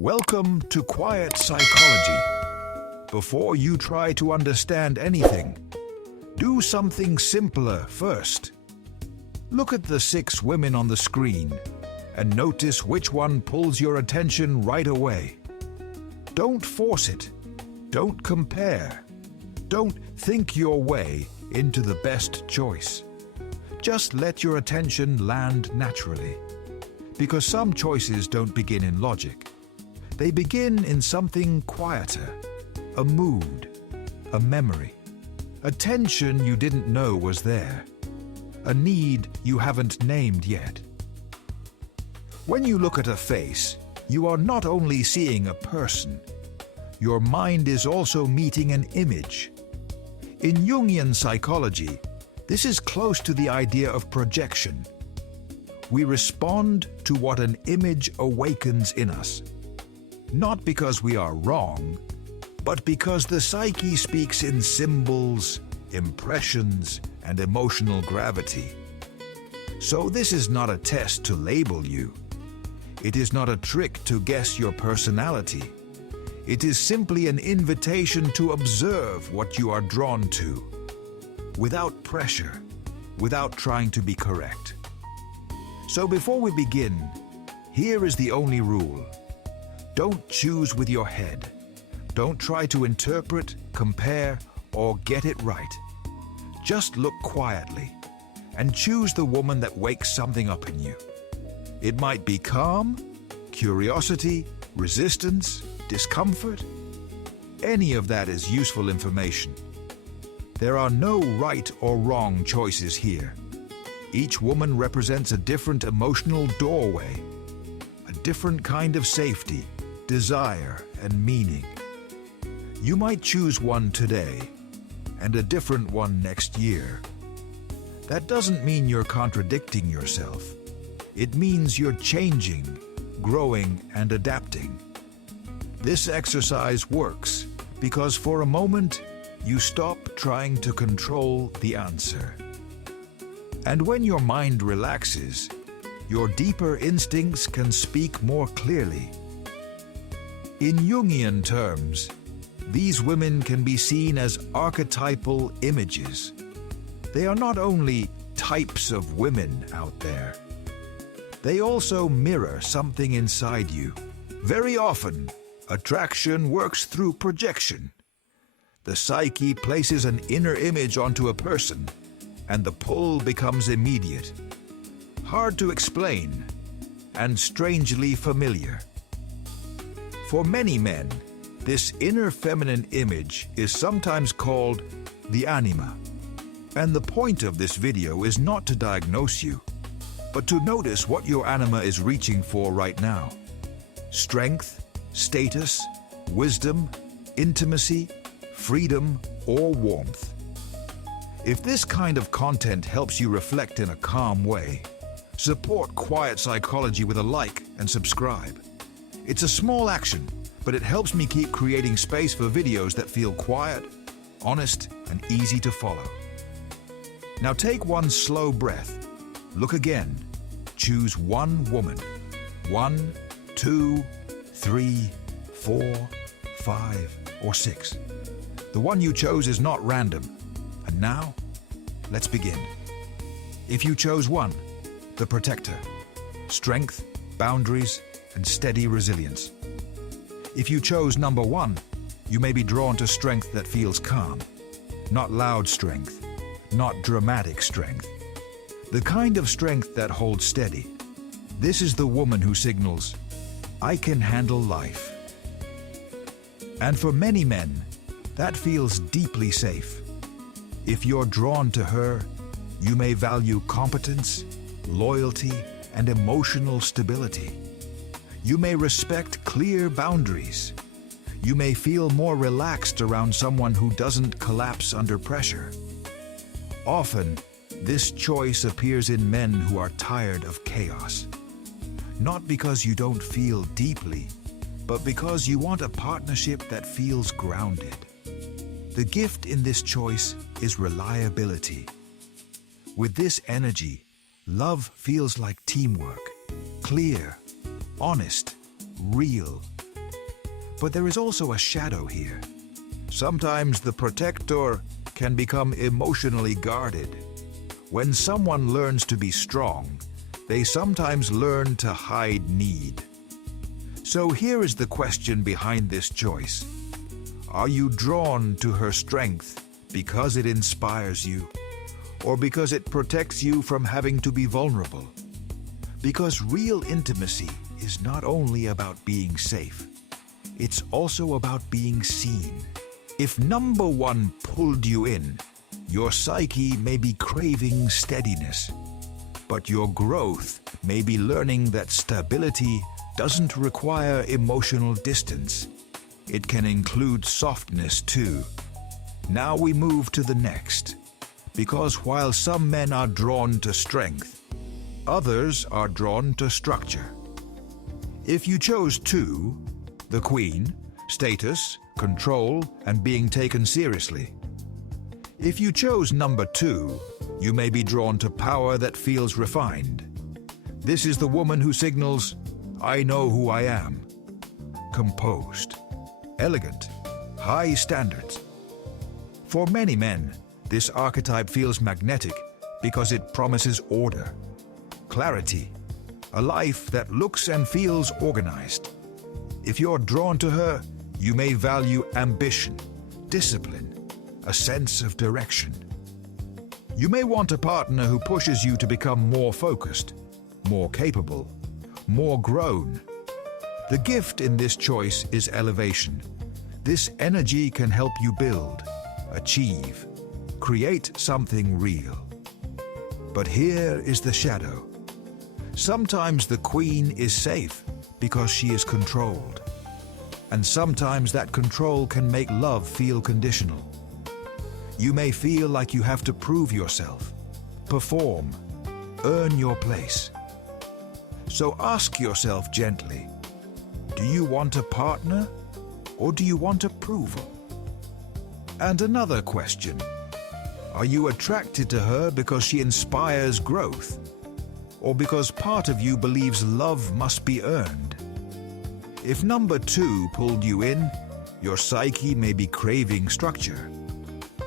Welcome to Quiet Psychology. Before you try to understand anything, do something simpler first. Look at the 6 women on the screen and notice which one pulls your attention right away. Don't force it. Don't compare. Don't think your way into the best choice. Just let your attention land naturally. Because some choices don't begin in logic. They begin in something quieter, a mood, a memory, a tension you didn't know was there, a need you haven't named yet. When you look at a face, you are not only seeing a person, your mind is also meeting an image. In Jungian psychology, this is close to the idea of projection. We respond to what an image awakens in us. Not because we are wrong, but because the psyche speaks in symbols, impressions, and emotional gravity. So this is not a test to label you. It is not a trick to guess your personality. It is simply an invitation to observe what you are drawn to, without pressure, without trying to be correct. So before we begin, here is the only rule. Don't choose with your head. Don't try to interpret, compare, or get it right. Just look quietly and choose the woman that wakes something up in you. It might be calm, curiosity, resistance, discomfort. Any of that is useful information. There are no right or wrong choices here. Each woman represents a different emotional doorway, a different kind of safety, desire, and meaning. You might choose one today and a different one next year. That doesn't mean you're contradicting yourself. It means you're changing, growing, and adapting. This exercise works because for a moment, you stop trying to control the answer. And when your mind relaxes, your deeper instincts can speak more clearly. In Jungian terms, these women can be seen as archetypal images. They are not only types of women out there. They also mirror something inside you. Very often, attraction works through projection. The psyche places an inner image onto a person, and the pull becomes immediate. Hard to explain, and strangely familiar. For many men, this inner feminine image is sometimes called the Anima. And the point of this video is not to diagnose you, but to notice what your Anima is reaching for right now. Strength, status, wisdom, intimacy, freedom, or warmth. If this kind of content helps you reflect in a calm way, support Quiet Psychology with a like and subscribe. It's a small action, but it helps me keep creating space for videos that feel quiet, honest, and easy to follow. Now take one slow breath. Look again. Choose one woman. 1, 2, 3, 4, 5, or 6. The one you chose is not random. And now, let's begin. If you chose 1, the protector. Strength, boundaries, and steady resilience. If you chose number 1, you may be drawn to strength that feels calm. Not loud strength, not dramatic strength. The kind of strength that holds steady. This is the woman who signals, I can handle life. And for many men, that feels deeply safe. If you're drawn to her, you may value competence, loyalty, and emotional stability. You may respect clear boundaries. You may feel more relaxed around someone who doesn't collapse under pressure. Often, this choice appears in men who are tired of chaos. Not because you don't feel deeply, but because you want a partnership that feels grounded. The gift in this choice is reliability. With this energy, love feels like teamwork, clear, honest, real, But there is also a shadow here. Sometimes the protector can become emotionally guarded. When someone learns to be strong, they sometimes learn to hide need. So here is the question behind this choice. Are you drawn to her strength because it inspires you, or because it protects you from having to be vulnerable? Because real intimacy is not only about being safe, it's also about being seen. If number one pulled you in, your psyche may be craving steadiness, but your growth may be learning that stability doesn't require emotional distance. It can include softness too. Now we move to the next, because while some men are drawn to strength, others are drawn to structure. If you chose 2, the queen, status, control, and being taken seriously. If you chose number 2, you may be drawn to power that feels refined. This is the woman who signals, I know who I am. Composed, elegant, high standards. For many men, this archetype feels magnetic because it promises order, clarity, a life that looks and feels organized. If you're drawn to her, you may value ambition, discipline, a sense of direction. You may want a partner who pushes you to become more focused, more capable, more grown. The gift in this choice is elevation. This energy can help you build, achieve, create something real. But here is the shadow. Sometimes the queen is safe because she is controlled. And sometimes that control can make love feel conditional. You may feel like you have to prove yourself, perform, earn your place. So ask yourself gently, do you want a partner or do you want approval? And another question, are you attracted to her because she inspires growth, or because part of you believes love must be earned? If number 2 pulled you in, your psyche may be craving structure.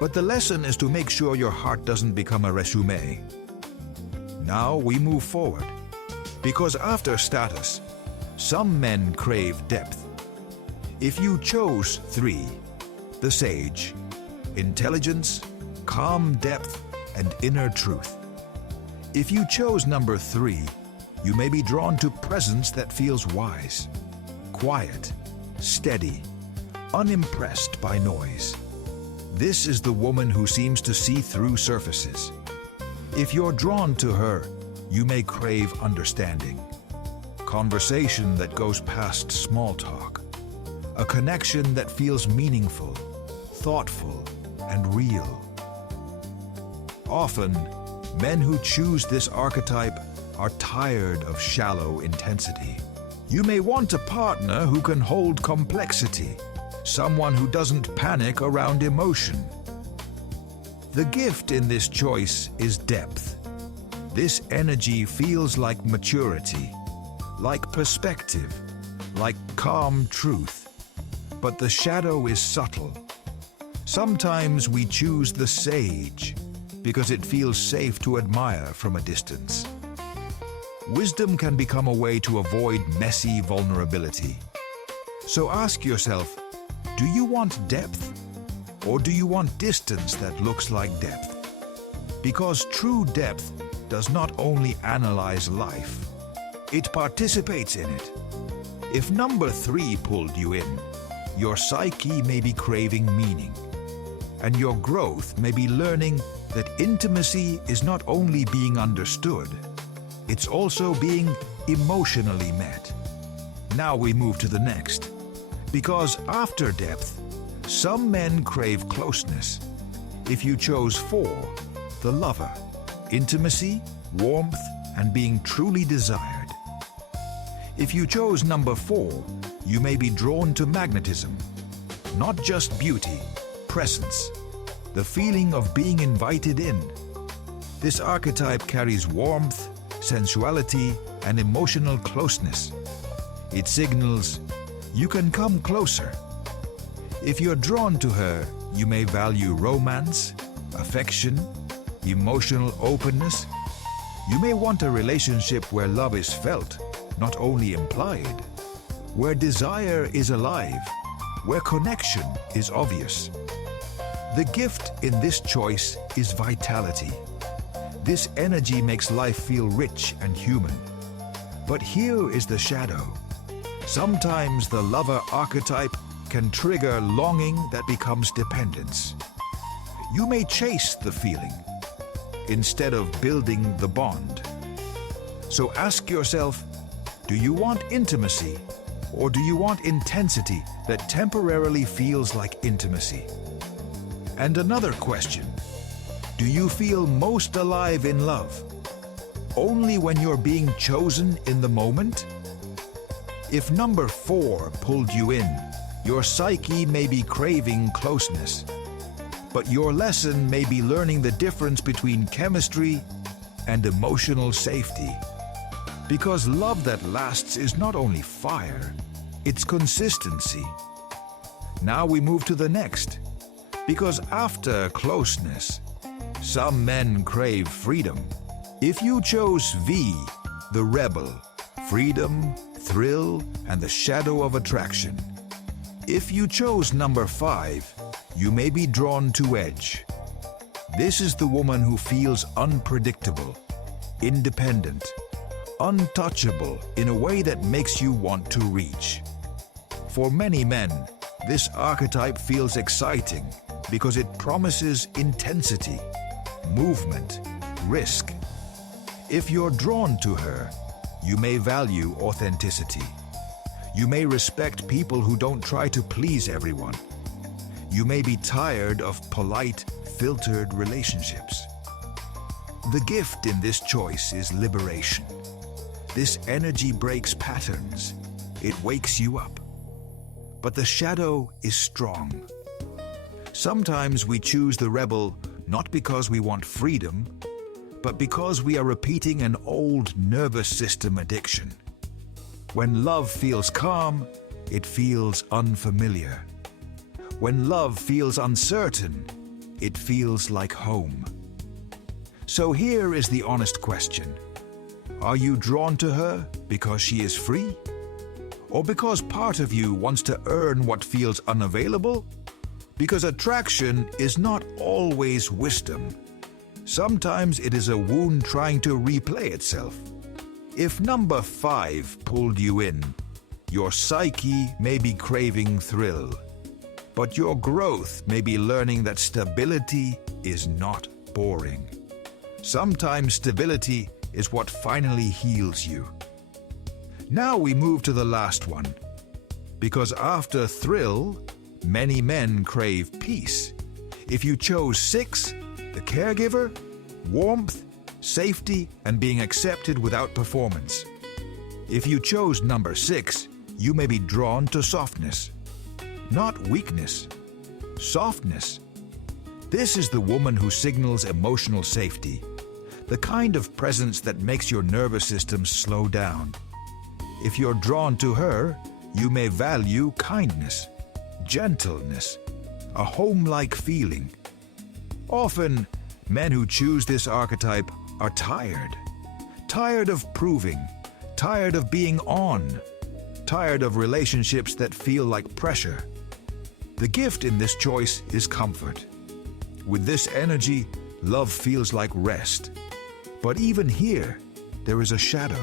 But the lesson is to make sure your heart doesn't become a resume. Now we move forward. Because after status, some men crave depth. If you chose 3, the sage, intelligence, calm depth, and inner truth. If you chose number 3, you may be drawn to presence that feels wise, quiet, steady, unimpressed by noise. This is the woman who seems to see through surfaces. If you're drawn to her, you may crave understanding, conversation that goes past small talk, a connection that feels meaningful, thoughtful, and real. Often, men who choose this archetype are tired of shallow intensity. You may want a partner who can hold complexity, someone who doesn't panic around emotion. The gift in this choice is depth. This energy feels like maturity, like perspective, like calm truth. But the shadow is subtle. Sometimes we choose the sage because it feels safe to admire from a distance. Wisdom can become a way to avoid messy vulnerability. So ask yourself, do you want depth, or do you want distance that looks like depth? Because true depth does not only analyze life, it participates in it. If number 3 pulled you in, your psyche may be craving meaning, and your growth may be learning that intimacy is not only being understood, it's also being emotionally met. Now we move to the next. Because after depth, some men crave closeness. If you chose 4, the lover, intimacy, warmth, and being truly desired. If you chose number 4, you may be drawn to magnetism, not just beauty, presence, the feeling of being invited in. This archetype carries warmth, sensuality, and emotional closeness. It signals, you can come closer. If you're drawn to her, you may value romance, affection, emotional openness. You may want a relationship where love is felt, not only implied, where desire is alive, where connection is obvious. The gift in this choice is vitality. This energy makes life feel rich and human. But here is the shadow. Sometimes the lover archetype can trigger longing that becomes dependence. You may chase the feeling instead of building the bond. So ask yourself, do you want intimacy, or do you want intensity that temporarily feels like intimacy? And another question, do you feel most alive in love only when you're being chosen in the moment? If number 4 pulled you in, your psyche may be craving closeness, but your lesson may be learning the difference between chemistry and emotional safety. Because love that lasts is not only fire, it's consistency. Now we move to the next. Because after closeness, some men crave freedom. If you chose V, the rebel, freedom, thrill, and the shadow of attraction. If you chose number 5, you may be drawn to edge. This is the woman who feels unpredictable, independent, untouchable in a way that makes you want to reach. For many men, this archetype feels exciting because it promises intensity, movement, risk. If you're drawn to her, you may value authenticity. You may respect people who don't try to please everyone. You may be tired of polite, filtered relationships. The gift in this choice is liberation. This energy breaks patterns. It wakes you up. But the shadow is strong. Sometimes we choose the rebel not because we want freedom, but because we are repeating an old nervous system addiction. When love feels calm, it feels unfamiliar. When love feels uncertain, it feels like home. So here is the honest question. Are you drawn to her because she is free? Or because part of you wants to earn what feels unavailable? Because attraction is not always wisdom. Sometimes it is a wound trying to replay itself. If number 5 pulled you in, your psyche may be craving thrill, but your growth may be learning that stability is not boring. Sometimes stability is what finally heals you. Now we move to the last one. Because after thrill, many men crave peace. If you chose 6, the caregiver, warmth, safety, and being accepted without performance. If you chose number 6, you may be drawn to softness. Not weakness, softness. This is the woman who signals emotional safety, the kind of presence that makes your nervous system slow down. If you're drawn to her, you may value kindness, gentleness, a home-like feeling. Often, men who choose this archetype are tired of proving, tired of being on, tired of relationships that feel like pressure. The gift in this choice is comfort. With this energy, love feels like rest. But even here, there is a shadow.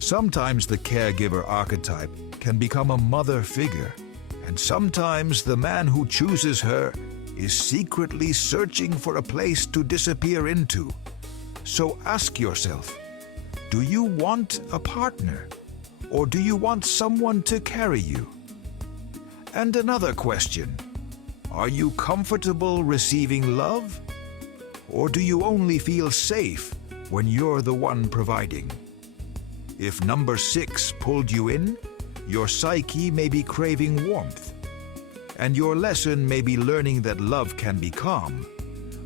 Sometimes the caregiver archetype can become a mother figure, and sometimes the man who chooses her is secretly searching for a place to disappear into. So ask yourself, do you want a partner, or do you want someone to carry you? And another question, are you comfortable receiving love, or do you only feel safe when you're the one providing? If number 6 pulled you in, your psyche may be craving warmth, and your lesson may be learning that love can be calm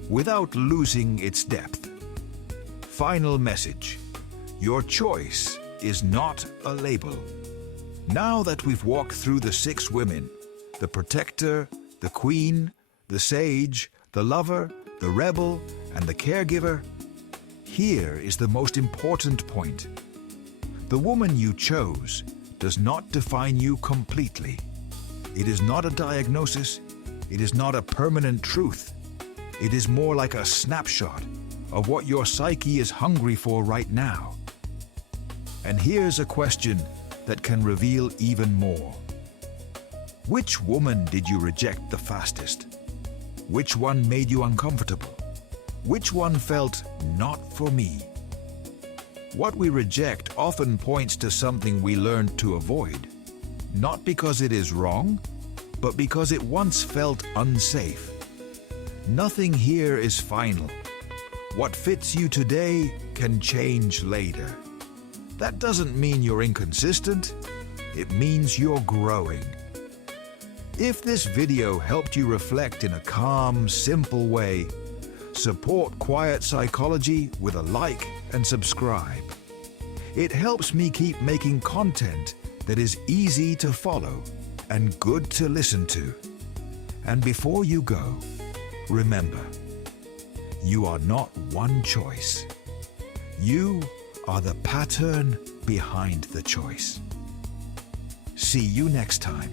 without losing its depth. Final message: your choice is not a label. Now that we've walked through the 6 women, the protector, the queen, the sage, the lover, the rebel, and the caregiver, here is the most important point. The woman you chose does not define you completely. It is not a diagnosis. It is not a permanent truth. It is more like a snapshot of what your psyche is hungry for right now. And here's a question that can reveal even more. Which woman did you reject the fastest? Which one made you uncomfortable? Which one felt not for me? What we reject often points to something we learned to avoid, not because it is wrong, but because it once felt unsafe. Nothing here is final. What fits you today can change later. That doesn't mean you're inconsistent. It means you're growing. If this video helped you reflect in a calm, simple way, support Quiet Psychology with a like and subscribe. It helps me keep making content that is easy to follow and good to listen to. And before you go, remember, you are not one choice. You are the pattern behind the choice. See you next time.